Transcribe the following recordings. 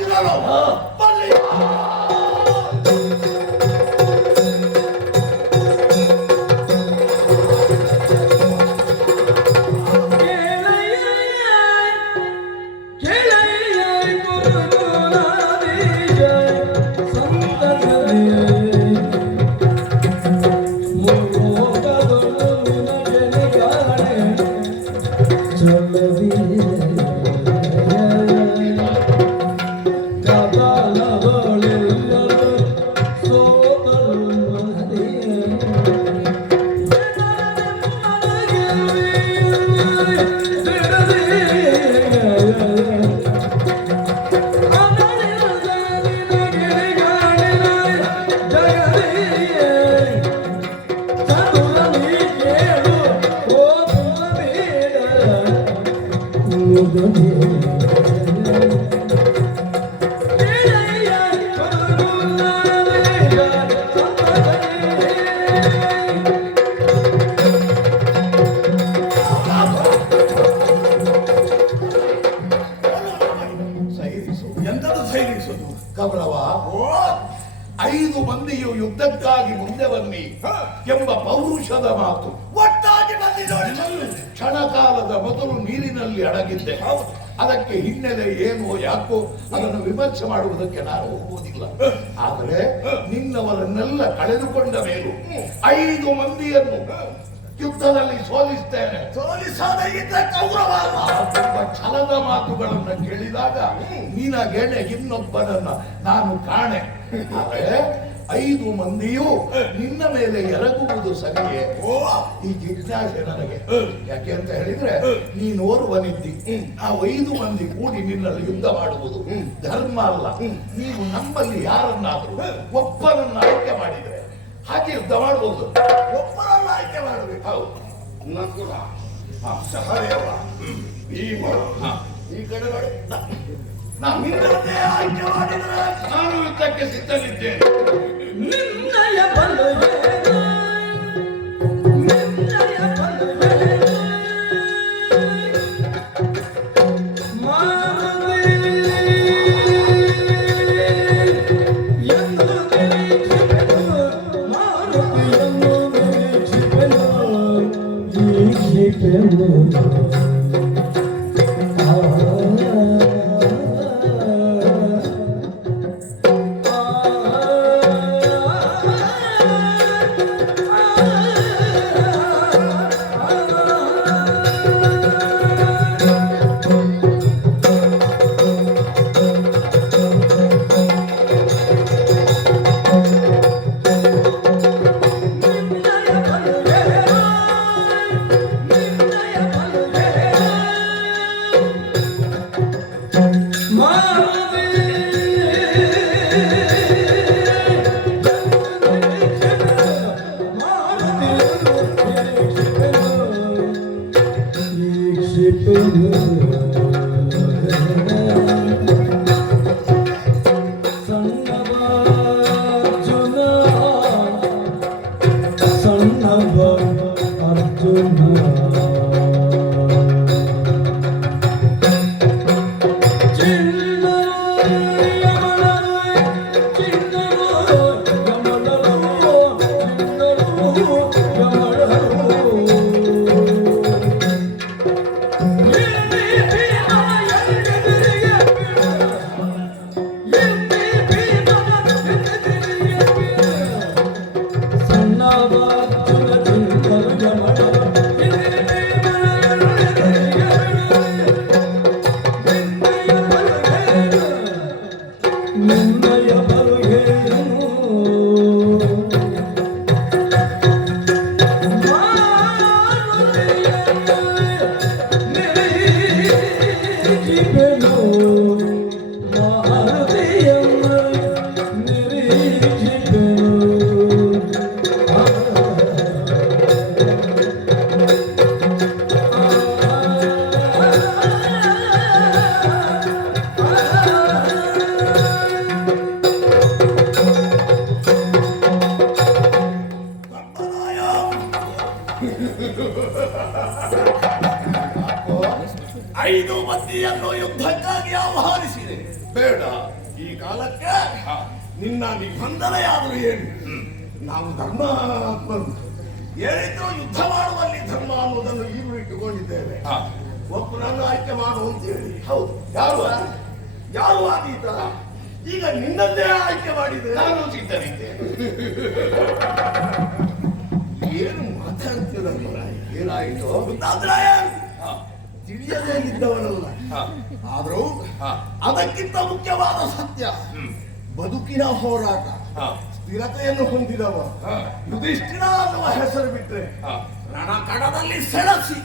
ಹೋಗ್ತಿರಲ್ಲ ಬರ್ಲಿ. ಕಮಲವ, 5 ಮಂದಿಯು ಯುದ್ಧಕ್ಕಾಗಿ ಮುಂದೆ ಬನ್ನಿ ಎಂಬ ಪೌರುಷದ ಮಾತು ಒಟ್ಟಾಗಿ ಬಂದಿ ನೋಡಿ. ಕ್ಷಣಕಾಲದ ಮೊದಲು ನೀರಿನಲ್ಲಿ ಅಡಗಿದ್ದೆ. ಅದಕ್ಕೆ ಹಿನ್ನೆಲೆ ಏನು ಯಾಕೋ ಅದನ್ನು ವಿಮರ್ಶೆ ಮಾಡುವುದಕ್ಕೆ ನಾನು ಹೋಗುವುದಿಲ್ಲ. ಆದರೆ ನಿನ್ನವರನ್ನೆಲ್ಲ ಕಳೆದುಕೊಂಡ ಮೇಲೂ 5 ಮಂದಿಯನ್ನು ಯುದ್ಧದಲ್ಲಿ ಸೋಲಿಸ್ತೇನೆ. ಸೋಲಿಸದ ಇದ್ದ ಕೌರವ ಛಲದ ಮಾತುಗಳನ್ನು ಕೇಳಿದಾಗ ನಿನಗೆಣೆ ಇನ್ನೊಬ್ಬನನ್ನ ನಾನು ಕಾಣೆ. ಆದರೆ 5 ಮಂದಿಯೂ ನಿನ್ನ ಮೇಲೆ ಎರಗುವುದು ಸರಿಯೇ? ಈ ಜಿಜ್ಞಾಸೆ ನನಗೆ. ಯಾಕೆ ಅಂತ ಹೇಳಿದ್ರೆ ನೀನು ಓರ್ವನಿದ್ದಿ, ಆ 5 ಮಂದಿ ಕೂಡಿ ನಿನ್ನಲ್ಲಿ ಯುದ್ಧ ಮಾಡುವುದು ಧರ್ಮ ಅಲ್ಲ. ನೀವು ನಮ್ಮಲ್ಲಿ ಯಾರನ್ನಾದ್ರೂ ಒಬ್ಬನನ್ನ ಆಯ್ಕೆ ಮಾಡಿದ್ರೆ ಹಾಗೆ ಯುದ್ಧ ಮಾಡಬಹುದು. ಒಬ್ಬರನ್ನ ಆಯ್ಕೆ ಮಾಡಬೇಕು. ಹೌದು, ನಕುಲ, ಸಹದೇವ, ಭೀಮ, ಈ ಕಡೆ ನೋಡಿ. ನಿನ್ನನ್ನೇ ಆಯ್ಕೆ ಮಾಡಿದ್ರೆ ನಾನು ಯುದ್ಧಕ್ಕೆ ಸಿದ್ಧನಿದ್ದೇನೆ. ನಿನ್ನಯ ಬಲವೇನು, ನಿನ್ನಯ ಬಲವೇನು, ಮಾರುತಿ ಎಂದು ನಿರೀಕ್ಷಿಪೆನು, ಮಾರುತಿಯನ್ನು ನಿರೀಕ್ಷಿಪೆನು, ನಿರೀಕ್ಷಿಪೆನು. ಐದು ಮಂದಿಯನ್ನು ಯುದ್ಧಕ್ಕಾಗಿ ಆಹ್ವಾನಿಸಿದೆ. ಬೇಡ. ಈ ಕಾಲಕ್ಕೆ ನಿನ್ನ ನಿಬಂಧನೆಯಾದರೂ ಏನು? ನಾವು ಧರ್ಮಾತ್ಮರು ಹೇಳಿದ್ರು ಯುದ್ಧ ಮಾಡುವಲ್ಲಿ ಧರ್ಮ ಅನ್ನೋದನ್ನು ಈಗಲೂ ಇಟ್ಟುಕೊಂಡಿದ್ದೇವೆ. ಒಬ್ಬನನ್ನು ಆಯ್ಕೆ ಮಾಡು ಅಂತ ಹೇಳಿ. ಹೌದು. ಯಾರು ಆದೀತ? ಈಗ ನಿನ್ನನ್ನೇ ಆಯ್ಕೆ ಮಾಡಿದ್ರೆ ನಾನು ಸಿದ್ಧನಿದ್ದೇನೆ. ಏನು ಮಾತಾಡ್ತೀರಲ್ಲ? ಏನಾಯಿತು? ಗೊತ್ತಾದ್ರೆ ತಿಳಿಯದೇ ಇದ್ದವನಲ್ಲ. ಆದರೂ ಅದಕ್ಕಿಂತ ಮುಖ್ಯವಾದ ಸತ್ಯ ಬದುಕಿನ ಹೋರಾಟ, ಸ್ಥಿರತೆಯನ್ನು ಹೊಂದಿದವ ಯುಧಿಷ್ಠಿರ ಅನ್ನುವ ಹೆಸರು ಬಿಟ್ರೆ ರಣಕಣದಲ್ಲಿ ಸೆಳಸಿ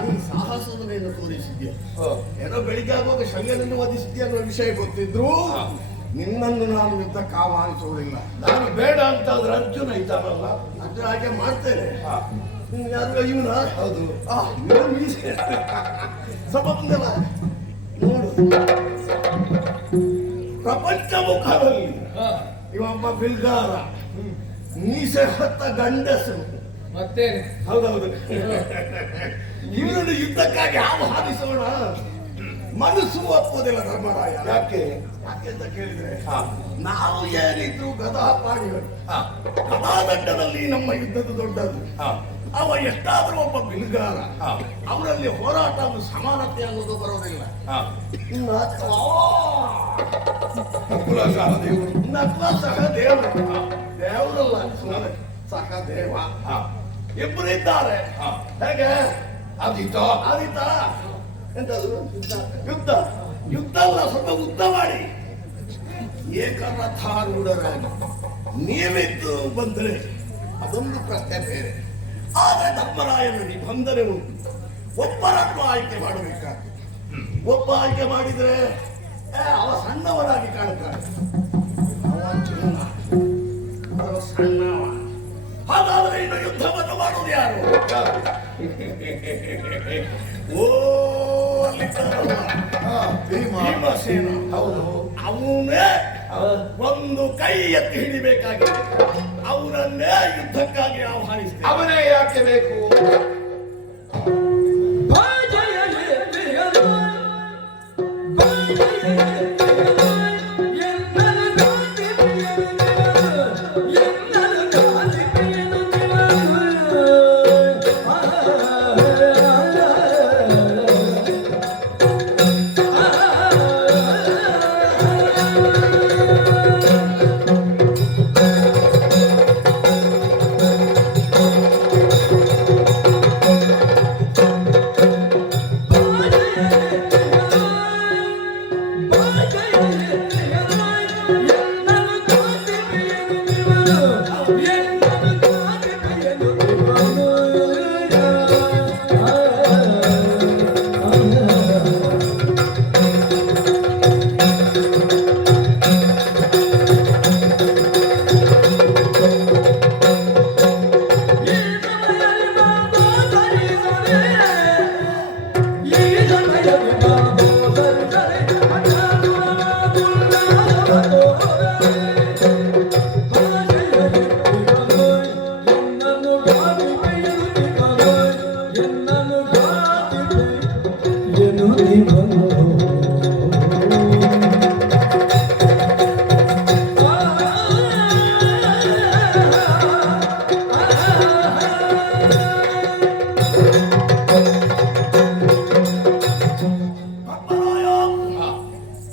ನೀನು ಸಾಹಸವನ್ನೇನು ತೋರಿಸಿದ್ಯ. ಏನೋ ಬೆಳಿಗ್ಗೆ ಆಗುವಾಗ ಶಂಗನನ್ನು ವಧಿಸಿದ್ಯ ಅನ್ನೋ ವಿಷಯ ಗೊತ್ತಿದ್ರು ನಿನ್ನನ್ನು ನಾನು ಯುದ್ಧಕ್ಕೆ ಆಹ್ವಾನಿಸುವುದಿಲ್ಲ. ನಾನು ಬೇಡ ಅಂತ ಆದ್ರೆ ಅರ್ಜುನ ಇದ್ದಾನಲ್ಲ, ಅದ್ರ ಹಾಗೆ ಮಾಡ್ತೇನೆ. ಯಾರು ಇವನ? ಹೌದು. ಸ್ವಲ್ಪ ಮುಂದೆಲ್ಲ ನೋಡು, ಪ್ರಪಂಚ ಮುಖದಲ್ಲಿ ಇವೊಬ್ಬ ಬಿಲ್ಗಾರ, ಮೀಸೆ ಹೊತ್ತ ಗಂಡಸರು. ಮತ್ತೇನು? ಹೌದೌದು. ಇವನನ್ನು ಯುದ್ಧಕ್ಕಾಗಿ ಆಹ್ವಾನಿಸೋಣ. ಮನಸ್ಸು ಒಪ್ಪುವುದಿಲ್ಲ ಧರ್ಮರಾಯ. ಯಾಕೆ? ಯಾಕೆ ಅಂತ ಕೇಳಿದ್ರೆ ನಾವು ಏನಿದ್ರು ಗದಾ ಪಾಣಿಗಳು. ಗದಾದಂಡದಲ್ಲಿ ನಮ್ಮ ಯುದ್ಧದ ದೊಡ್ಡದು. ಅವ ಎಷ್ಟಾದ್ರೂ ಒಬ್ಬ ಬಿಲ್ಗಾರ, ಅವರಲ್ಲಿ ಹೋರಾಟ ಸಮಾನತೆ ಅನ್ನೋದು ಬರೋದಿಲ್ಲ. ಇನ್ನು ನಕ್ಲ ಸಹ ದೇವರು, ದೇವರಲ್ಲ ಸಹ ದೇವ ಇಬ್ಬರಿದ್ದಾರೆ. ಹೇಗೆ ಆದೀತೋ? ಆದೀತ ಎಂತದು? ಯುದ್ಧ ಯುದ್ಧ ಅಲ್ಲ, ಸ್ವಲ್ಪ ಉದ್ದ ಮಾಡಿ ಏಕರಥಾರೂಢರಾಗಿ ನೀವಿದ್ದು ಬಂದ್ರೆ ಅದೊಂದು ಪ್ರಶ್ನೆ ಬೇರೆ. ಆದರೆ ಧರ್ಮರಾಯನ ನಿಬಂಧನೆ ಉಂಟು. ಒಬ್ಬರನ್ನು ಆಯ್ಕೆ ಮಾಡಬೇಕಾಗ್ತದೆ. ಒಬ್ಬ ಆಯ್ಕೆ ಮಾಡಿದ್ರೆ ಅವ ಸಣ್ಣವರಾಗಿ ಕಾಣುತ್ತಾನೆ. ಅವ ಚಿನ್ನ, ಅವ ಸಣ್ಣವ. ಹಾಗಾದ್ರೆ ಇನ್ನು ಯುದ್ಧವನ್ನು ಮಾಡುವುದು ಯಾರು? ಓ ಅಲ್ಲಿದ್ದಾರಲ್ಲ, ಭೀಮಸೇನ. ಹೌದು. ಅವನೇ ಒಂದು ಕೈ ಎತ್ತಿ ಹಿಡಿಬೇಕಾಗಿದೆ. ಅವನನ್ನೇ ಯುದ್ಧಕ್ಕಾಗಿ ಆಹ್ವಾನಿಸ್ತೇನೆ. ಅವನೇ ಯಾಕೆ ಬೇಕು?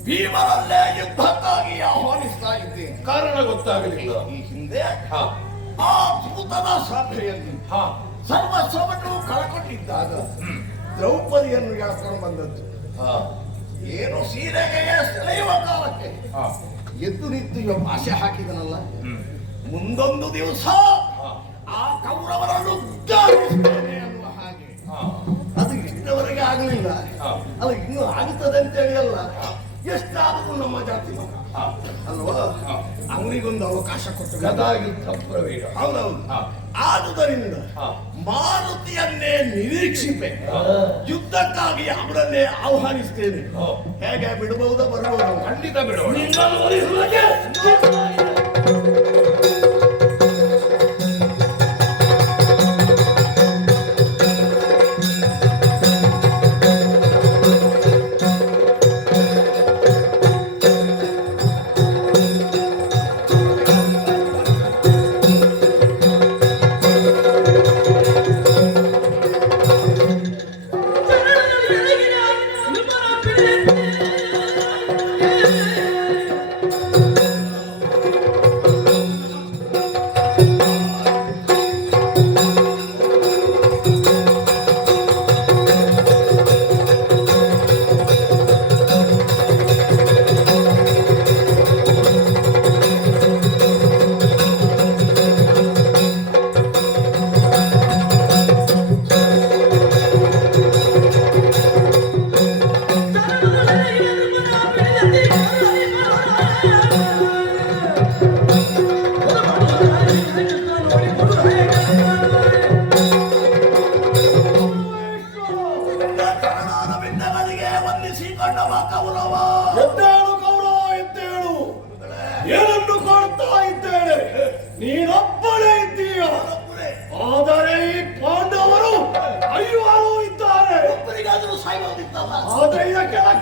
ಭೀಮರಲ್ಲೇ ಯುದ್ಧಕ್ಕಾಗಿ ಆಹ್ವಾನಿಸ್ತಾ ಇದ್ದೇನೆ. ಕಾರಣ ಗೊತ್ತಾಗಲಿಲ್ಲ. ಈ ಹಿಂದೆ ಆ ಭೂತದ ಸಭೆಯಲ್ಲಿ ಸರ್ವಸ್ವವನ್ನು ಕಳ್ಕೊಂಡಿದ್ದಾಗ ದ್ರೌಪದಿಯನ್ನು ಎಳ್ಕೊಂಡು ಬಂದದ್ದು. ಏನು ಸೀರೆಗೆ ಸೆಳೆಯುವ ಕಾಲಕ್ಕೆ ಎದ್ದು ನಿಂತು ಇವ ಭಾಷೆ ಹಾಕಿದನಲ್ಲ, ಮುಂದೊಂದು ದಿವಸ ಆ ಕೌರವರನ್ನು ಉದ್ಧಾರಿಸುತ್ತೇನೆ ಅನ್ನುವ ಹಾಗೆ. ಅದು ಇಷ್ಟವರೆಗೆ ಆಗಲಿಲ್ಲ, ಅದು ಇನ್ನೂ ಆಗುತ್ತದೆ ಅಂತೇಳಿ ಅಲ್ಲ, ಎಷ್ಟಾದರೂ ನಮ್ಮ ಜಾತಿ ಮಗ ಅಲ್ವಾ, ಅವನಿಗೊಂದು ಅವಕಾಶ ಕೊಟ್ಟು ಗದಾಯುದ್ಧ ಪ್ರವೇಶ. ಹೌದೌದು. ಆದುದರಿಂದ ಮಾರುತಿಯನ್ನೇ ನಿರೀಕ್ಷಿಪೆ, ಯುದ್ಧಕ್ಕಾಗಿ ಅವರನ್ನೇ ಆಹ್ವಾನಿಸ್ತೇನೆ. ಹೇಗೆ ಬಿಡಬಹುದ ಬರಬಹುದು? ಖಂಡಿತ ಬಿಡೋಣ. ನಿನ್ನನ್ನು ವಹಿಸುವುದಕ್ಕೆ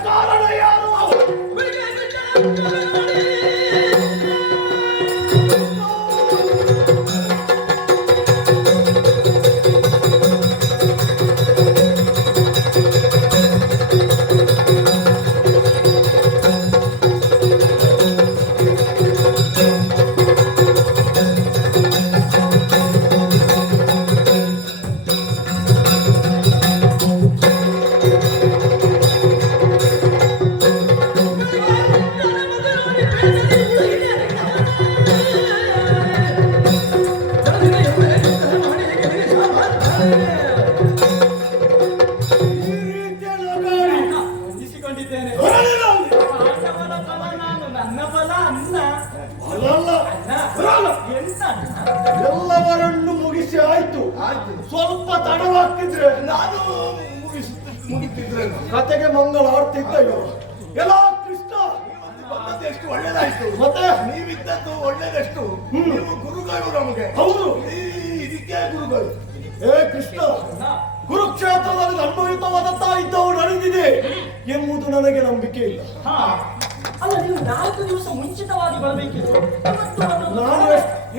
ಕಾರಣ ಯಾರು? ಈ ರೀತಿಯ ನಗಾರಿ ಹೊಂದಿಸಿಕೊಂಡಿದ್ದೇನೆ. ಹೊರಳಿನಲ್ಲಿ ಪಾಂಡವನ ಫಲ ನಾನು, ನನ್ನ ಫಲ ಅನ್ನ. ಅಲ್ಲಲ್ಲ, ಹೊರಳು. ಎಂತ ಅನ್ನ? ಎಲ್ಲವರನ್ನು ಮುಗಿಸಿ ಆಯ್ತು. ಸ್ವಲ್ಪ ತಡವಾಗ್ತಿದ್ರೆ ನಾನು ಮುಗಿತಿದ್ರೆ ಕತೆಗೆ ಮಂಗಳ ಆಡ್ತಿದ್ದೆಯೋ. ಎಲ್ಲ ಕೃಷ್ಣ ಬಂದದ್ದು ಎಷ್ಟು ಒಳ್ಳೇದಾಯ್ತು. ಮತ್ತೆ ನೀವಿದ್ದದ್ದು ಒಳ್ಳೇದೆಷ್ಟು. ನೀವು ಗುರುಗಳು ನಮಗೆ. ಹೌದು, ಇದಕ್ಕೆ ಗುರುಗಳು. ಏ ಕೃಷ್ಣ, ಕುರುಕ್ಷೇತ್ರದಲ್ಲಿ ಧರ್ಮಯುತವಾದಂತಹ ಯುದ್ಧವು ನಡೆದಿದೆ ಎಂಬುದು ನನಗೆ ನಂಬಿಕೆ ಇಲ್ಲ. ಹಾ. ಅಲ್ಲ, ನೀವು 4 ದಿವಸ ಮುಂಚಿತವಾಗಿ ಬರಬೇಕಿತ್ತು. ಇವತ್ತು ನಾನು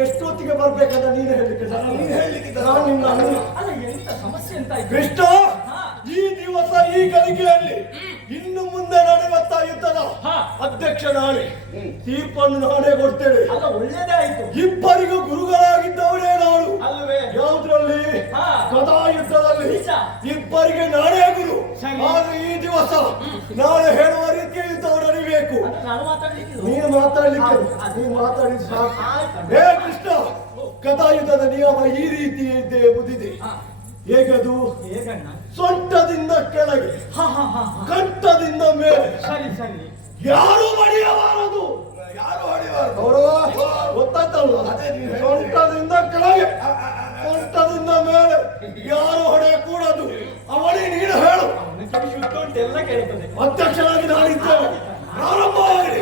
ಎಷ್ಟೊತ್ತಿಗೆ ಬರ್ಬೇಕಂತ ನೀನು ಹೇಳಲಿಕ್ಕೆ ನಾನು ನಿನ್ನ ಅಣ್ಣ. ಅಲ್ಲ, ಎಂತ ಸಮಸ್ಯೆ ಅಂತ ಆಯ್ತು? ಕೃಷ್ಣ, ಹಾ. ಈ ದಿವಸ ಈ ಗಳಿಗೆಯಲ್ಲಿ ಇನ್ನು ಮುಂದೆ ನಡೆಯುವಂತ ಯುದ್ಧದ ಹಾ. ಅಧ್ಯಕ್ಷ ನಾನೇ. ತೀರ್ಪನ್ನು ನಾನೇ ಕೊಡ್ತೇನೆ. ಅಲ್ಲ, ಒಳ್ಳೇದೇ ಆಯ್ತು. ಇಬ್ಬರಿಗೂ ಗುರುಗಳಾಗಿದ್ದವರೇ ನಾನು. ಅಲ್ವೇ? ಯಾವುದ್ರಲ್ಲಿ? ಹಾ. ಗದಾ ಯುದ್ಧದಲ್ಲಿ ನಿಜ. ಇಬ್ಬರಿಗೆ ನಾನೇ ಗುರು. ಸರಿ. ಆದ್ರೆ ಈ ದಿವಸ ನಾನು ಹೇಳುವ ರೀತಿಯ ಯುದ್ಧವು ನಡಿಬೇಕು. ಅದು ನಾನು ಮಾತಾಡ್ಲಿಕ್ಕಿಲ್ಲ. ನೀನು ಮಾತಾಡ್ಲಿಕ್ಕೆ ನೀನು ಮಾತಾಡಿದ ಸಾಕು. ಹೇ ಕೃಷ್ಣ, ಗದಾಯುಧದ ನಿಯಮ ಈ ರೀತಿ ಇದೆ ಎಂಬುದಿದೆ. ಹಾ. ಹೇಗದು? ಹೇಗಣ್ಣ? ಸೊಂಟದಿಂದ ಕೆಳಗೆ, ಹಾ ಹಾ ಹಾ ಹಾ. ಕಂಠದಿಂದ ಮೇಲೆ ಸರಿ ಸರಿ. ಯಾರು ಹೊಡೆಯಬಾರದು. ಯಾರು ಹೊಡೆಯಬಾರದು? ಗೌರವ ಗೊತ್ತಾಯ್ತಲ್ಲ? ಸೊಂಟದಿಂದ ಕೆಳಗೆ, ಕಂಠದಿಂದ ಮೇಲೆ ಯಾರು ಹೊಡೆಯಕೂಡದು. ಅವಳಿ ನೀನು ಹೇಳು. ಅವನ ಕಿವಿ ಶುದ್ಧ ಉಂಟು, ಎಲ್ಲ ಕೇಳ್ತದೆ. ಅಧ್ಯಕ್ಷನಾಗಿ ನಾನಿದ್ದೇನೆ. ಪ್ರಾರಂಭವಾಗಲಿ.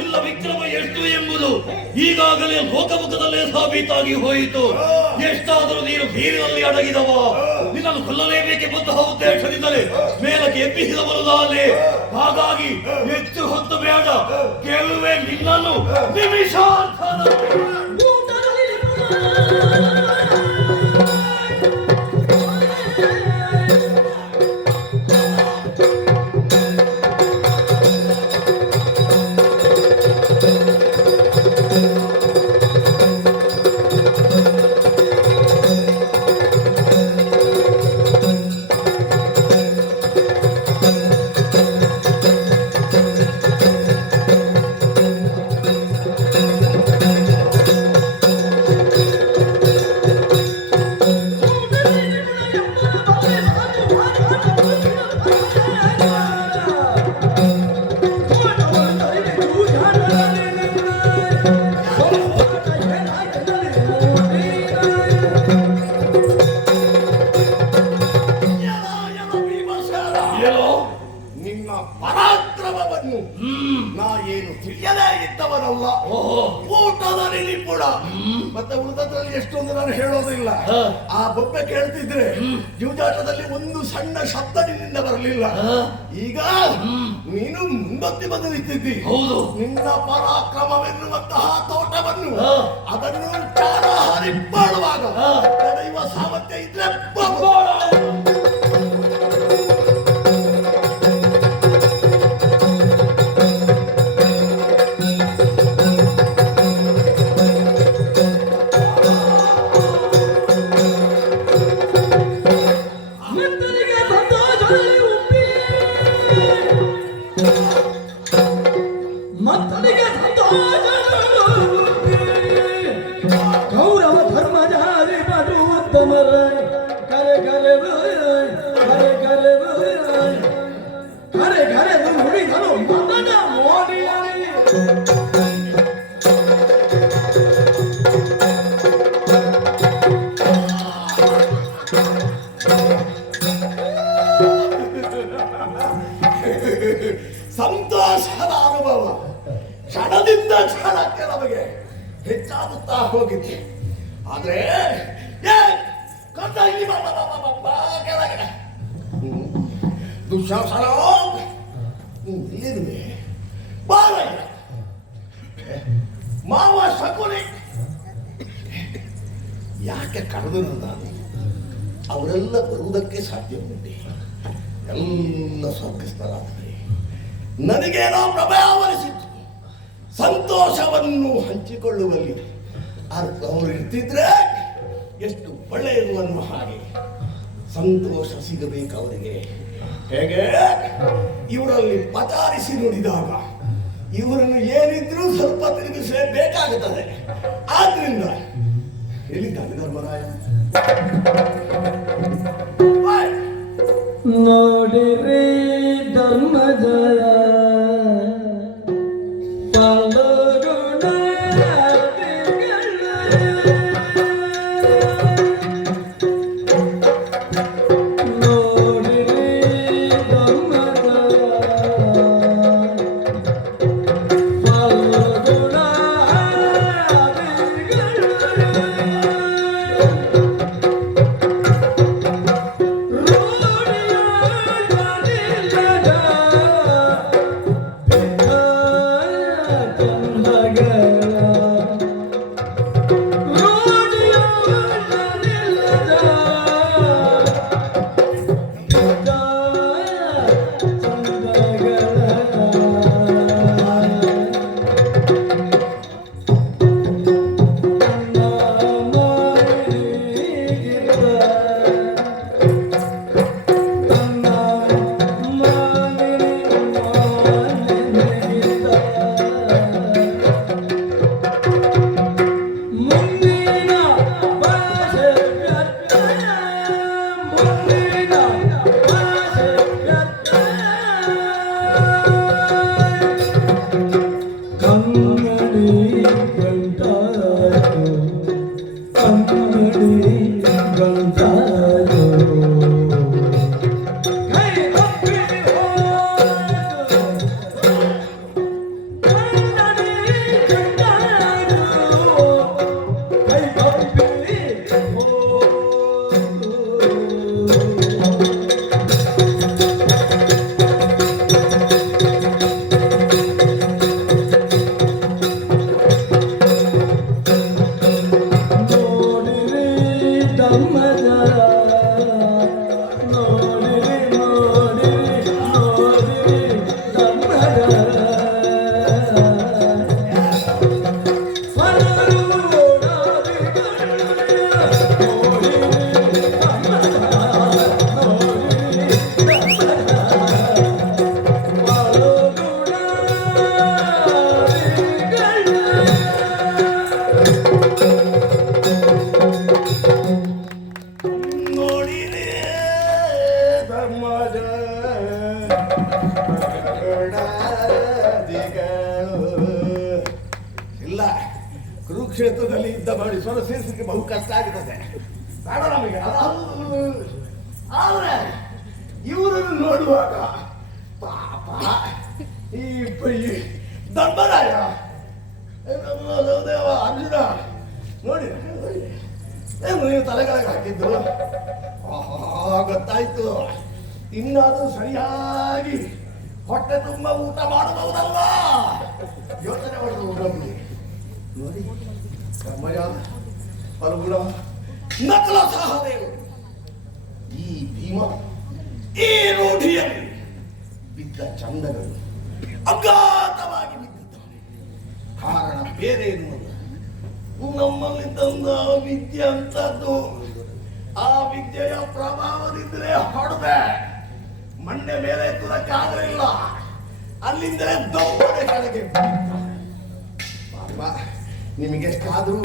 ಇಲ್ಲ ವಿಕ್ರಮ ಎಷ್ಟು ಎಂಬುದು ಈಗಾಗಲೇ ಲೋಕಮುಖದಲ್ಲೇ ಸಾಬೀತಾಗಿ ಹೋಯಿತು. ಎಷ್ಟಾದರೂ ನೀನು ನೀರಿನಲ್ಲಿ ಅಡಗಿದವ. ನಿನ್ನನ್ನು ಕೊಲ್ಲಲೇಬೇಕೆಂಬಂತಹ ಉದ್ದೇಶದಿಂದಲೇ ಮೇಲಕ್ಕೆ ಎಬ್ಬಿಸಿದವನು ನಾನೇ. ಹಾಗಾಗಿ ಹೆಚ್ಚು ಹೊತ್ತು ಬೇಡ, ಗೆಲ್ಲುವೆ ನಿನ್ನನ್ನು ನಿಮಿಷಾರ್ಧದಲ್ಲಿ. ನಿನ್ನ ಪರಾಕ್ರಮವನ್ನು ನಾ ಏನು ತಿಳಿಯದೇ ಇದ್ದವನಲ್ಲ. ಊಟದಲ್ಲಿ ನಿಪುಣ. ಮತ್ತೆ ಉಳಿದದ್ರಲ್ಲಿ ಎಷ್ಟೊಂದು ನಾನು ಹೇಳೋದಿಲ್ಲ. ಆ ಬೊಬ್ಬೆ ಕೇಳ್ತಿದ್ರೆ ಜೂಜಾಟದಲ್ಲಿ ಒಂದು ಸಣ್ಣ ಶಬ್ದ ನಿನ್ನಿಂದ ಬರಲಿಲ್ಲ. ಈಗ ನೀನು ಮುಂದೊತ್ತಿ ಬಂದು ನಿಂತಿದ್ದಿ. ಹೌದು. ನಿನ್ನ ಪರಾಕ್ರಮವೆನ್ನುವಂತಹ ತೋಟವನ್ನು ಅದನ್ನು ಚಾರ ಹರಿಪಾಡುವಾಗ ನಡೆಯುವ ಸಾಮರ್ಥ್ಯ ಇದ್ರೆ ಅವರಿಗೆ ಸಂತೋಷ ಗೌರವ ಧರ್ಮಜಾರಿ ಪಟು ಉತ್ತಮರ ಕರೆ ಕರೆದು ನುಡಿದನು ಮನನ ಮೋಡಿಯರಿ ಸಂತೋಷದ ಅನುಭವ ಕ್ಷಣದಿಂದ ಕ್ಷಣಕ್ಕೆ ನಮಗೆ ಹೆಚ್ಚಾಗುತ್ತಾ ಹೋಗಿದೆ. ಆದ್ರೆ ಕೆಳಗಡೆ ದುಶ್ಯಾಸನ ಇಲ್ಲಿರುವೆ ಬಾರಯ್ಯ ಮಾವ ಶಕುನಿ ಯಾಕೆ ಕರೆದನು ನಾನು? ಅವರೆಲ್ಲ ಬರುವುದಕ್ಕೆ ಸಾಧ್ಯ ಉಂಟೆ, ಎಲ್ಲ ಸ್ವರ್ಗಸ್ಥರಾದರೆ ನನಗೇನೋ ಪ್ರಭೆ ಆವರಿಸಿತ್ತು. ಸಂತೋಷವನ್ನು ಹಂಚಿಕೊಳ್ಳುವಲ್ಲಿ ಅವರು ಇರ್ತಿದ್ರೆ ಎಷ್ಟು ಒಳ್ಳೆಯದು ಅನ್ನುವ ಹಾಗೆ ಸಂತೋಷ ಸಿಗಬೇಕು ಅವರಿಗೆ. ಹೇಗೆ ಇವರಲ್ಲಿ ಪಚಾರಿಸಿ ನುಡಿದಾಗ ಇವರನ್ನು ಏನಿದ್ರೂ ಸ್ವಲ್ಪ ತಿರುಗಿಸಲೇಬೇಕಾಗುತ್ತದೆ. ಆದ್ರಿಂದ ಹೇಳಿದ್ದಾನೆ ಧರ್ಮರಾಯ, ನೋಡಿರಿ ಧರ್ಮಜಯ ಇಲ್ಲ, ಕುರುಕ್ಷೇತ್ರದಲ್ಲಿ ಯುದ್ಧ ಮಾಡಿ ಸ್ವರ ಸೇರಿಸಲಿಕ್ಕೆ ಬಹು ಕಷ್ಟ ಆಗುತ್ತದೆ. ಬೇಡ ನಮಗೆ. ಆದ್ರೆ ಇವರನ್ನು ನೋಡುವಾಗ ಪಾಪ ಈ ಧರ್ಮರಾಯ ದೇವ ಅರ್ಜುನ ನೋಡಿ ನೀವು ತಲೆಗಳಿಗೆ ಹಾಕಿದ್ದು ಗೊತ್ತಾಯ್ತು. ಇನ್ನಾದ್ರೂ ಸರಿಯಾಗಿ ಹೊಟ್ಟೆ ತುಂಬ ಊಟ ಮಾಡಬಹುದಲ್ಲ, ಯೋಚನೆ ಮಾಡುದು ನೋಡಿ. ಧರ್ಮಯ ಅರ್ಜುನ ನಕಲ ಸಹದೇವರು ಈ ಭೀಮ ಈ ರೂಢಿಯಲ್ಲಿ ಬಿದ್ದ ಚಂದಗಳು ಅಗಾಧವಾಗಿ ಬಿದ್ದಿದ್ದಾನೆ. ಕಾರಣ ಬೇರೆ ಏನು ಅಲ್ಲ, ನಮ್ಮಲ್ಲಿ ತಂದ ವಿದ್ಯೆ ಅಂತದ್ದು. ಆ ವಿದ್ಯೆಯ ಪ್ರಭಾವದಿಂದಲೇ ಹೊಡೆದೆ ಮಂಡೆ ಮೇಲೆ ಎತ್ತುವುದಕ್ಕಾಗಲಿಲ್ಲ. ಅಲ್ಲಿಂದಲೇ ದೊಡ್ಡ ಕಡೆಗೆ ನಿಮಗೆಷ್ಟಾದ್ರೂ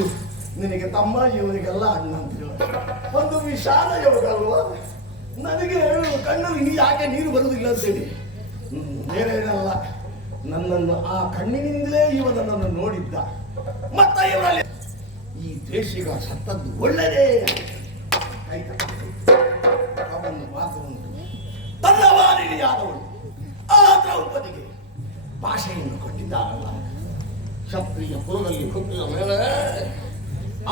ನಿನಗೆ ತಮ್ಮ, ಇವನಿಗೆಲ್ಲ ಅಣ್ಣ ಅಂತ ಹೇಳ ಒಂದು ವಿಶಾಲ ಯೋಗ ಅಲ್ವಾ? ನನಗೆ ಕಣ್ಣಲ್ಲಿ ಯಾಕೆ ನೀರು ಬರುವುದಿಲ್ಲ ಅಂತೇಳಿ ಬೇರೇನಲ್ಲ, ನನ್ನನ್ನು ಆ ಕಣ್ಣಿನಿಂದಲೇ ಇವ ನನ್ನನ್ನು ನೋಡಿದ್ದ. ಮತ್ತೆ ಇವರಲ್ಲಿ ಈ ದೇಶಿಗ ಸತ್ತದ್ದು ಒಳ್ಳೆಯದೇ. ಅವನು ಮಾತು ಉಂಟು, ತನ್ನ ವಾರಿಯಾದವಳು ಆ ದ್ರೌಪದಿಗೆ ಭಾಷೆಯನ್ನು ಕೊಟ್ಟಿದ್ದಾರಲ್ಲ, ಕ್ಷತ್ರಿಯ ಕುಲದಲ್ಲಿ ಹುಟ್ಟಿದ ಮೇಲೆ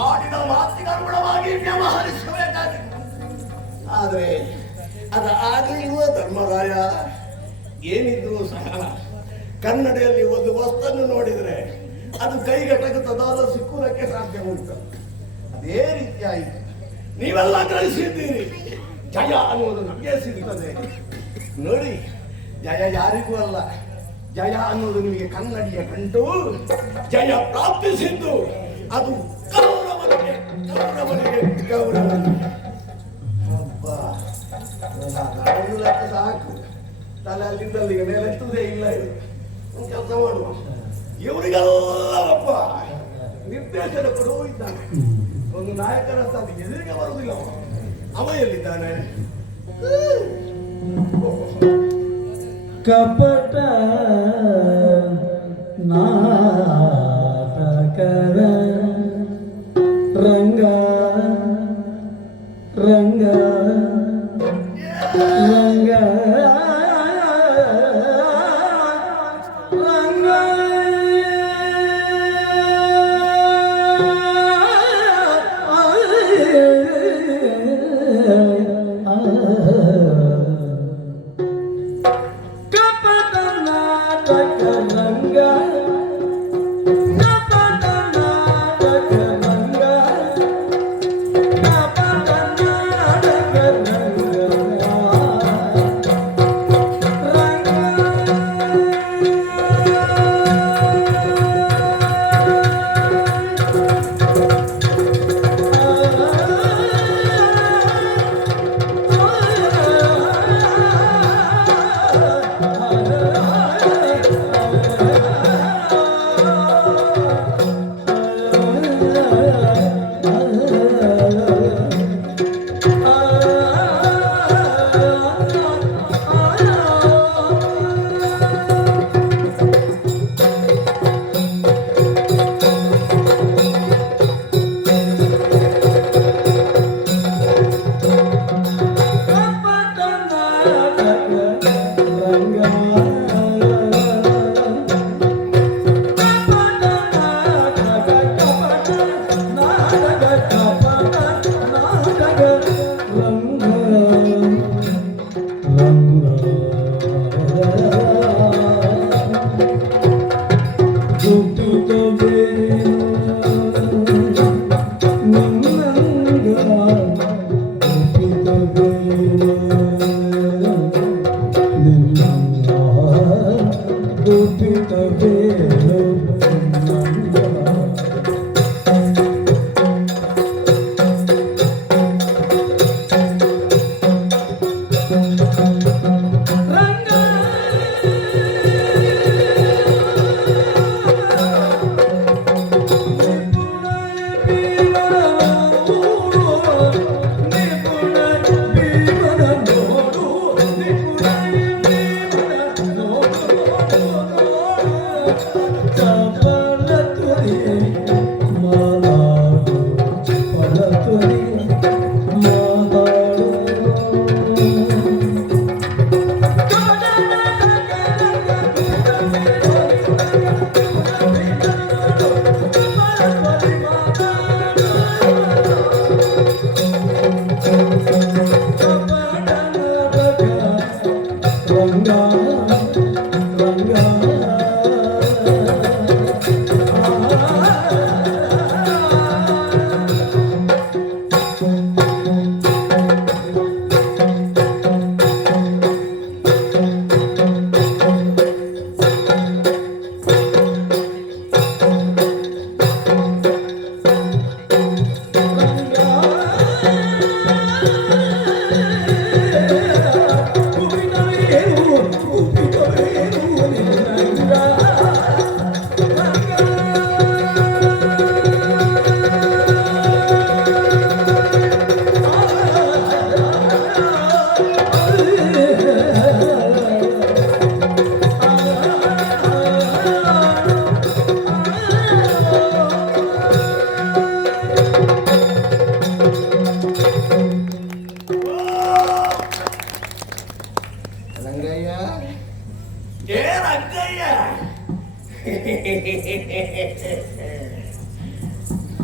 ಆಡಿದ ಮಾತಿಗೆ ಅನುಗುಣವಾಗಿ ವ್ಯವಹರಿಸಬೇಕಾಗಿತ್ತು. ಆದರೆ ಅದು ಆಗಲಿಲ್ವ ಧರ್ಮರಾಯ? ಏನಿದ್ರು ಸಹ ಕನ್ನಡಿಯಲ್ಲಿ ಒಂದು ವಸ್ತನ್ನು ನೋಡಿದರೆ ಅದು ಕೈಗೆಟಕುತ್ತದಾದ ಸಿಕ್ಕುವುದಕ್ಕೆ ಸಾಧ್ಯ ಉಂಟು. ಅದೇ ರೀತಿ ಆಯಿತು. ನೀವೆಲ್ಲ ಗ್ರಹಿಸಿದ್ದೀರಿ, ಜಯ ಅನ್ನುವುದು ನಮಗೆ ಸಿಗುತ್ತದೆ. ನೋಡಿ, ಜಯ ಯಾರಿಗೂ ಅಲ್ಲ, ಜಯ ಅನ್ನೋದು ನಿಮಗೆ ಕನ್ನಡಿಯ ಕಂಡು ಜಯ ಪ್ರಾಪ್ತಿಸಿದ್ದು ಅದು ಕೌರವನಿಗೆ ಕೌರವನಿಗೆ. ಸಾಕು, ತಲೆ ಅಲ್ಲಿಂದಲ್ಲಿಗೆ ಮೇಲೆತ್ತುದೇ ಇಲ್ಲ. ಇದು ಕೆಲಸ ಮಾಡುವ, ಇವರಿಗೆಲ್ಲ ಒಬ್ಬ ನಿರ್ದೇಶನ ಕೊಡುವ ಇದ್ದಾನೆ. ಒಂದು ನಾಯಕನ ಸ್ಥಾನ ಎದುರಿಗೆ ಬರುವುದಿಲ್ಲ. ಅವ ಎಲ್ಲಿದ್ದಾನೆ? ಕಪಟ ನಾಟಕರ ರಂಗ ರಂಗ ರಂಗ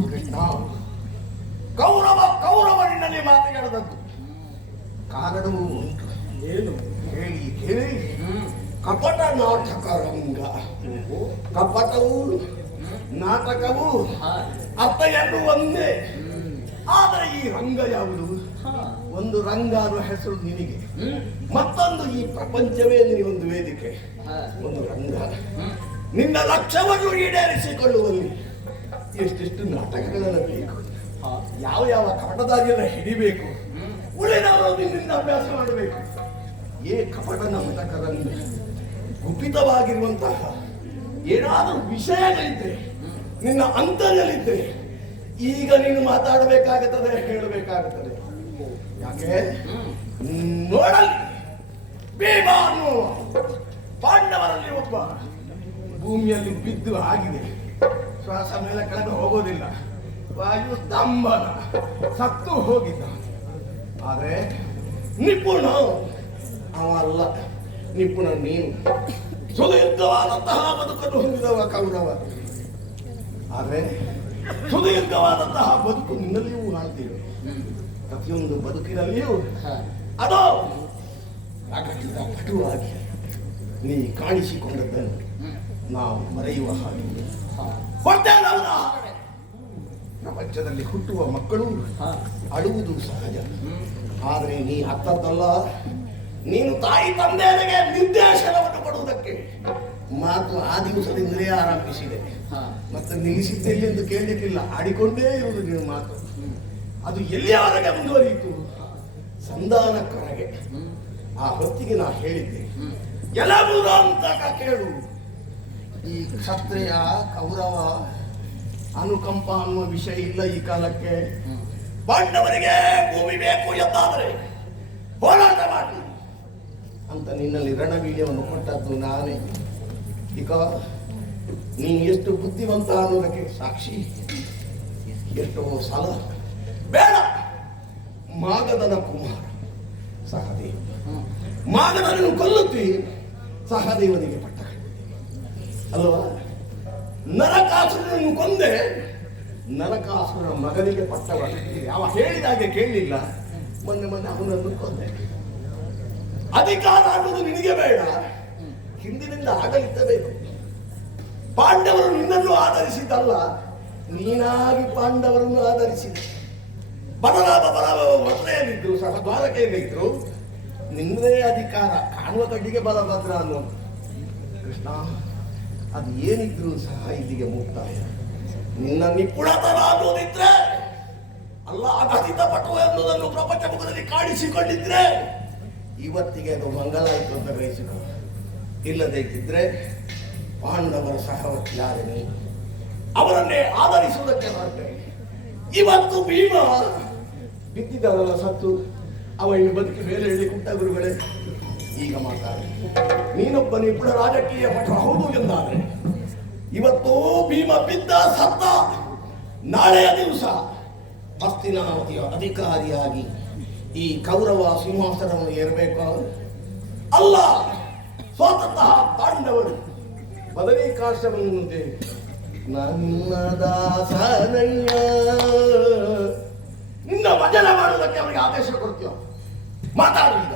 ಕೃಷ್ಣ, ಕೌರವನಿನಲ್ಲಿ ಮಾತನಾಡದದ್ದು ಕಾರಣವೂ ಉಂಟು. ಏನು? ಕೇಳಿ ಕೇಳಿ. ಕಪಟ ನಾಟಕ ರಂಗ. ಕಪಟವು ನಾಟಕವು ಅರ್ಥ ಎರಡು ಒಂದೇ. ಆದರೆ ಈ ರಂಗ ಯಾವುದು? ಒಂದು ರಂಗ ಅನ್ನೋ ಹೆಸರು ನಿನಗೆ, ಮತ್ತೊಂದು ಈ ಪ್ರಪಂಚವೇ ನಿನಗೊಂದು ವೇದಿಕೆ. ಒಂದು ರಂಗ ನಿನ್ನ ಲಕ್ಷ್ಯವನ್ನು ಈಡೇರಿಸಿಕೊಳ್ಳುವಲ್ಲಿ ಎಷ್ಟೆಷ್ಟು ನಾಟಕಗಳೆಲ್ಲ ಬೇಕು, ಯಾವ ಯಾವ ಕಪಟದಾಗಿಯೆಲ್ಲ ಹಿಡಿಬೇಕು, ಉಳಿದವರು ನಿನ್ನಿಂದ ಅಭ್ಯಾಸ ಮಾಡಬೇಕು. ಕಪಟ ನಾಟಕ ರಂಗ ಗುಪಿತವಾಗಿರುವಂತಹ ಏನಾದರೂ ವಿಷಯಗಳಿದ್ರೆ ನಿನ್ನ ಅಂತರ್ಯಲ್ಲಿದ್ರೆ ಈಗ ನೀನು ಮಾತಾಡಬೇಕಾಗುತ್ತದೆ, ಹೇಳಬೇಕಾಗುತ್ತದೆ. ಯಾಕೆ ನೋಡಲಿ, ಭೀಮ ಅನ್ನುವ ಪಾಂಡವರಲ್ಲಿ ಒಬ್ಬ ಭೂಮಿಯಲ್ಲಿ ಬಿದ್ದು ಆಗಿದೆ, ಶ್ವಾಸ ಮೇಲೆ ಕೆಳಗೆ ಹೋಗೋದಿಲ್ಲ, ವಾಯು ಸ್ತಂಭನ ಸತ್ತು ಹೋಗಿದ್ದ. ಆದರೆ ನಿಪುಣ ಅವಲ್ಲ, ನಿಪುಣ ನೀನು. ಸುದೀರ್ಘವಾದಂತಹ ಬದುಕನ್ನು ಹೊಂದಿದವ ಕೌರವ. ಆದರೆ ಸುದೀರ್ಘವಾದಂತಹ ಬದುಕು ನಿನ್ನಲ್ಲಿಯೂ ಕಾಣ್ತೀವಿ. ಪ್ರತಿಯೊಂದು ಬದುಕಿನಲ್ಲಿಯೂ ಅದೋ ರಾಗಟಿದ ಪಟುವಾಗಿ ನೀ ಕಾಣಿಸಿಕೊಂಡದ್ದನ್ನು ನಾವು ಮರೆಯುವ ಹಾಗೆ ಪ್ರಪಂಚದಲ್ಲಿ ಹುಟ್ಟುವ ಮಕ್ಕಳು ಅಳುವುದು ಸಹಜ. ಆದರೆ ನೀ ಅರ್ಥದ್ದಲ್ಲ, ನೀನು ತಾಯಿ ತಂದೆಯರಿಗೆ ನಿರ್ದೇಶನವನ್ನು ಕೊಡುವುದಕ್ಕೆ ಮಾತು ಆ ದಿವಸದಿಂದಲೇ ಆರಂಭಿಸಿದೆ. ಮತ್ತೆ ನಿಲ್ಲಿಸಿದ್ದೆಲ್ಲೆಂದು ಕೇಳಲಿಕ್ಕಿಲ್ಲ, ಆಡಿಕೊಂಡೇ ಇರುವುದು ನೀನು ಮಾತು. ಅದು ಎಲ್ಲಿಯವರೆಗೆ ಮುಂದುವರಿಯಿತು? ಸಂಧಾನಕ್ಕರೆಗೆ. ಆ ಹೊತ್ತಿಗೆ ನಾ ಹೇಳಿದ್ದೆ, ಎಲ್ಲರೂ ಅಂತ ಕೇಳು. ಈ ಕ್ಷತ್ರಿಯ ಕೌರವ ಅನುಕಂಪ ಅನ್ನುವ ವಿಷಯ ಇಲ್ಲ ಈ ಕಾಲಕ್ಕೆ. ಪಾಂಡವರಿಗೆ ಭೂಮಿ ಬೇಕು ಎಂದಾದರೆ ಹೋರಾಟ ಮಾಡಿ ಅಂತ ನಿನ್ನಲ್ಲಿ ರಣವೀರ್ಯವನ್ನು ಕೊಟ್ಟದ್ದು ನಾನೇ. ಈಗ ನೀನು ಎಷ್ಟು ಬುದ್ಧಿವಂತ ಅನ್ನೋದಕ್ಕೆ ಸಾಕ್ಷಿ ಎಷ್ಟೋ ಸಲ ಬೇಡ. ಮಾಗಧನ ಕುಮಾರ ಸಹದೇವ, ಮಾಗಧನನ್ನು ಕೊಲ್ಲುತ್ತಿ ಸಹದೇವನಿಗೆ ಪಟ್ಟ ಅಲ್ವಾ? ನರಕಾಸುರನನ್ನು ಕೊಂದೆ, ನರಕಾಸುರನ ಮಗನಿಗೆ ಪಟ್ಟವ. ಯಾವ ಹೇಳಿದಾಗೆ ಕೇಳಲಿಲ್ಲ, ಮೊನ್ನೆ ಅವನನ್ನು ಕೊಂದೆ. ಅಧಿಕಾರ ಅನ್ನೋದು ನಿನಗೆ ಬೇಡ, ಹಿಂದಿನಿಂದ ಆಡಳಿತ ಬೇಕು. ಪಾಂಡವರು ನಿನ್ನನ್ನು ಆಧರಿಸಿದ್ದಲ್ಲ, ನೀನಾಗಿ ಪಾಂಡವರನ್ನು ಆಧರಿಸಿದ. ಬಲರಾಮ ಮೊದಲೇನಿದ್ರು, ಸಹ ದ್ವಾರಕೆಯಲ್ಲಿದ್ರು, ನಿನ್ನದೇ ಅಧಿಕಾರ. ಕಾಣುವ ಕಡ್ಡಿಗೆ ಬಲಭದ್ರ ಅನ್ನೋದು. ಕೃಷ್ಣ, ಅದು ಏನಿದ್ರು ಸಹ ಇಲ್ಲಿಗೆ ಮುಕ್ತಾಯ. ನಿನ್ನ ನಿಪುಣತನ ಅನ್ನೋದಿದ್ರೆ, ಅಲ್ಲ ಅಗತಿತ ಪಟು ಎನ್ನುವುದನ್ನು ಪ್ರಪಂಚ ಮುಖದಲ್ಲಿ ಕಾಣಿಸಿಕೊಂಡಿದ್ರೆ ಇವತ್ತಿಗೆ ಅದು ಮಂಗಲಾಯಿತು ಅಂತ ಗ್ರಹಿಸಿಕೊ. ಇಲ್ಲದೇ ಇದ್ದರೆ ಪಾಂಡವರ ಸಹವರ್ತಿಯಾದನೆ, ಅವರನ್ನೇ ಆಧರಿಸುವುದಕ್ಕೆ ಹೊರಟೆ. ಇವತ್ತು ಭೀಮ ಬಿದ್ದಿದ್ದವಲ್ಲ ಸತ್ತು, ಅವ ಇನ್ನು ಬದುಕಿ ಮೇಲೆ ಹೇಳಿ ಕುಟ್ಟ ಗುರುಗಳೇ. ಈಗ ಮಾತಾಡಿ, ನೀನೊಬ್ಬ ನಿಪುಣ ರಾಜಕೀಯ ಪಟ ಹೌದು ಎಂದಾದ್ರೆ, ಇವತ್ತು ಭೀಮ ಬಿದ್ದ ಸತ್ತ, ನಾಳೆಯ ದಿವಸ ಹಸ್ತಿನಾವತಿಯ ಅಧಿಕಾರಿಯಾಗಿ ಈ ಕೌರವ ಸಿಂಹಾಸನವನ್ನು ಏರಬೇಕು. ಅಲ್ಲ, ಸ್ವತಃ ಪಾಂಡವರು ಬದರಿಕಾಶ್ರಮವನ್ನು ನನ್ನ ದಾಸನಯ್ಯ ನಿನ್ನ ಭಜನೆ ಮಾಡುವುದಕ್ಕೆ ಅವರಿಗೆ ಆದೇಶ ಕೊಡ್ತೀವ. ಮಾತಾಡು ಈಗ.